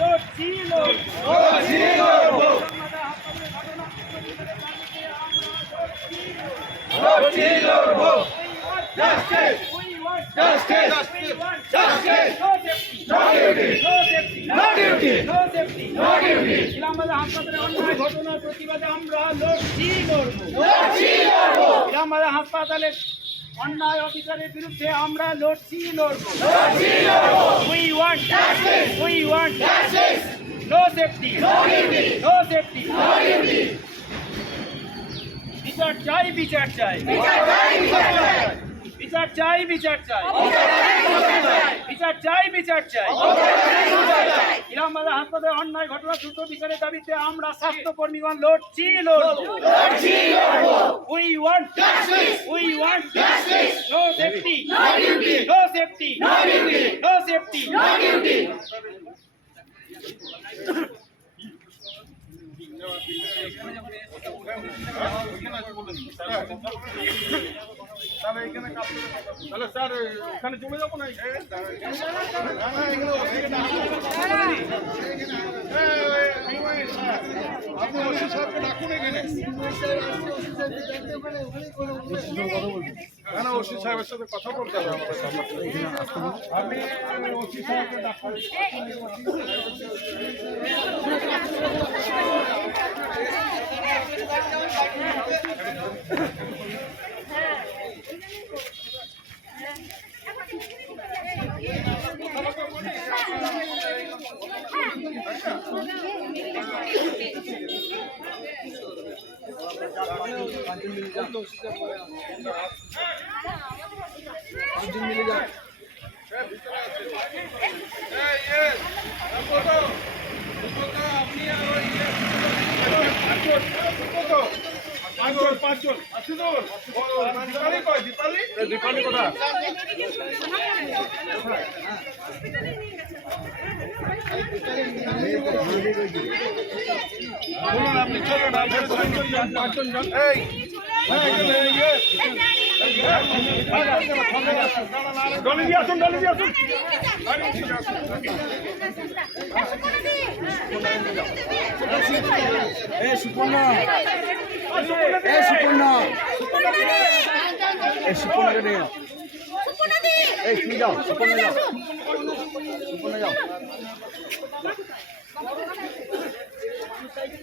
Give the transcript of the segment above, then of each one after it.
লড়ছি। We want justice. Want justice. No duty. No duty. No হাসপাতালে অন্যায় অফিসারের বিরুদ্ধে আমরা লড়ছি লড়ব। উই উই সেফটি সেফটি বিচার চাই। বিচার চাই বিচার চাই। বিচার চাই বিচার চাই। বিচার চাই বিচার চাই। ইলামবাজার হাসপাতালে অন্যায় ঘটনা দ্রুত বিচারের দাবিতে আমরা স্বাস্থ্য কর্মীগণ লড়ছি লড়ছি we want justice we want justice no safety no duty no safety no duty no safety no duty তাহলে স্যার এখানে চলে যাব না এখানে না ওসি সাহেবের সাথে কথা বলতে হবে আমি ওসি সাহেবকে ডাকুন পাঁচজন মিলে যান পাঁচজন পাঁচজন পাঁচজন এই ডলি দিয়ে আসুন ডলি দিয়ে আসুন এ সুপর্ণ এ সুপর্ণ এ যাও সুপর্ণ যাও সুপর্ণ যাও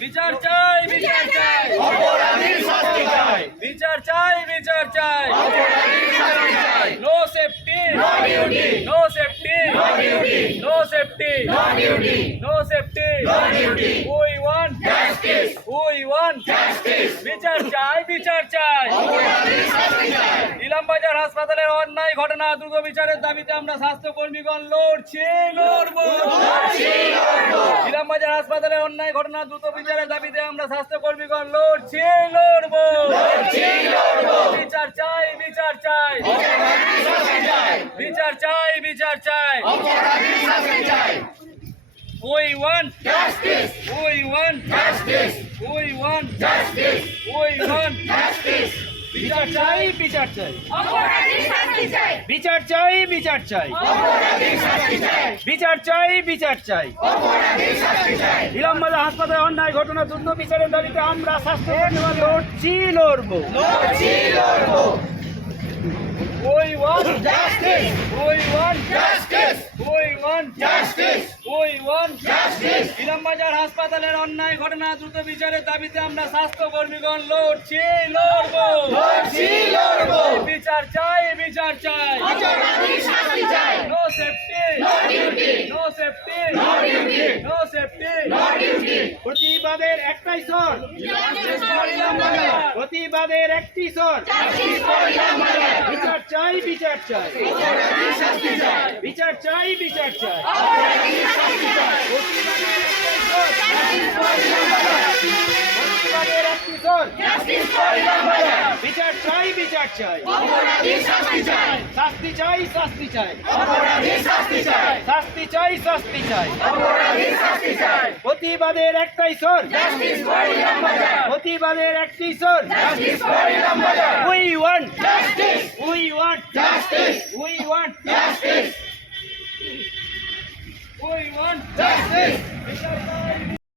বিচার চাই বিচার চাই বিচার চাই বিচার চাই no safety no duty no safety no duty no safety no duty no safety no duty we want justice we want justice বিচার চাই বিচার চাই ইলামবাজার হাসপাতালের অন্যায় ঘটনা দ্রুত বিচারের দাবিতে আমরা স্বাস্থ্য কর্মীগণ লড়ছি, লড়বো ইলামবাজার হাসপাতালের অন্যায় ঘটনা দ্রুত বিচারের দাবিতে আমরা স্বাস্থ্য কর্মীগণ লড়ছি, লড়বো বিচার চাই বিচার চাই বিচার চাই বিচার চাই We want justice. We want justice. We want justice. We want justice. বিচার চাই বিচার চাই। বিচার চাই বিচার চাই। বিচার চাই বিচার চাই। ইলামবাজার হাসপাতালে অন্যায় ঘটনা দ্রুত বিচারের দাবিতে আমরা স্বাস্থ্য লড়ছি লড়বো। Want Justice! We want Justice! We want Justice! We want Justice! Ilambazar হাসপাতালের অন্যায় ঘটনা দ্রুত বিচারের দাবিতে আমরা স্বাস্থ্য কর্মীগণ লড়ছি লড়বো লড়ছি, লড়বো। বিচার চাই বিচার চাই বিচার চাই safety No duty! No safety No duty! No safety No duty! প্রতিবাদের একটাই স্বর প্রতিবাদের একটি স্বর! বিচার চাই বিচার চাই। বিচার চাই বিচার চাই। প্রতিবাদের একটাই স্বর বিচার চাই বিচার চাই। শাস্তি চাই। শাস্তি চাই শাস্তি চাই। শাস্তি চাই। প্রতিবাদের একটাই Ilambagar! প্রতিবাদের একটি স্বর। Justice for Ilambagar! We want we want we want! We want